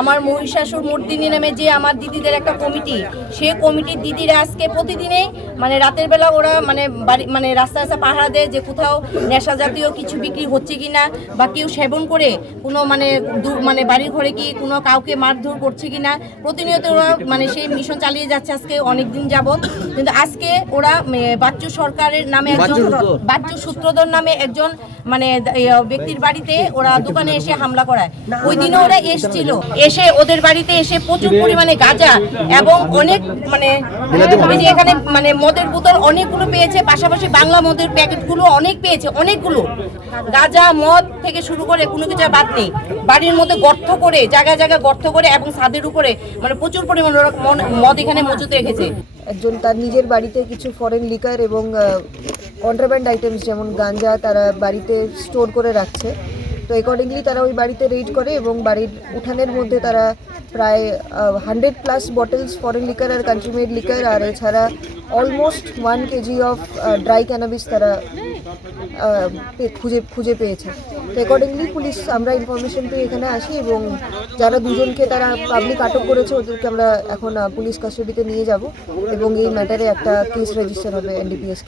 আমার মহিষাসুর মর্দিনী নামে যে আমার দিদিদের একটা কমিটি, সেই কমিটির দিদিরা আজকে প্রতিদিনেই মানে রাতের বেলা ওরা মানে রাস্তা পাহারা দেয় যে কোথাও নেশা জাতীয় কিছু বিক্রি হচ্ছে কিনা বা কেউ সেবন করে কোনো মানে বাড়ির ঘরে কি কোনো কাউকে মারধর করছে কিনা। প্রতিনিয়ত ওরা মানে সেই মিশন চালিয়ে যাচ্ছে আজকে অনেক দিন যাবত। কিন্তু আজকে ওরা বাচ্চু সরকারের নামে একজন বাচ্চু সূত্রধর নামে একজন মানে ব্যক্তির বাড়িতে ওরা দোকানে এসে হামলা করায়। ওই দিনে ওরা এসে ওদের বাড়িতে এসে প্রচুর পরিমাণে গাঁজা এবং অনেক মানে এখানে মানে মদের বোতল অনেকগুলো পেয়েছে, পাশাপাশি বাংলা মদের প্যাকেটগুলো অনেক পেয়েছে, অনেকগুলো গাঁজা মদ থেকে শুরু করে কোনো কিছু বাদ নেই। বাড়ির মধ্যে গর্ত করে জায়গায় জায়গায় গর্ত করে এবং ছাদের উপরে মানে প্রচুর পরিমাণে মদ এখানে মজুত রেখেছে। একজন তার নিজের বাড়িতে কিছু ফরেন লিকার এবং কন্ট্রাব্যান্ড আইটেমস যেমন গাঞ্জা তারা বাড়িতে স্টোর করে রাখছে। তো অ্যাকর্ডিংলি তারা ওই বাড়িতে রেড করে এবং বাড়ির উঠানের মধ্যে তারা প্রায় 100+ বটলস ফরেন লিকার আর কান্ট্রি মেড লিকার আর এছাড়া almost 1 kg of dry cannabis তারা খুঁজে পেয়েছে। তো অ্যাকর্ডিংলি পুলিশ আমরা ইনফরমেশন পেয়ে এখানে আসি এবং যারা দুজনকে তারা পাবলিক আটক করেছে ওদেরকে আমরা এখন পুলিশ কাস্টাডিতে নিয়ে যাব এবং এই ম্যাটারে একটা কেস রেজিস্টার হবে NDPS।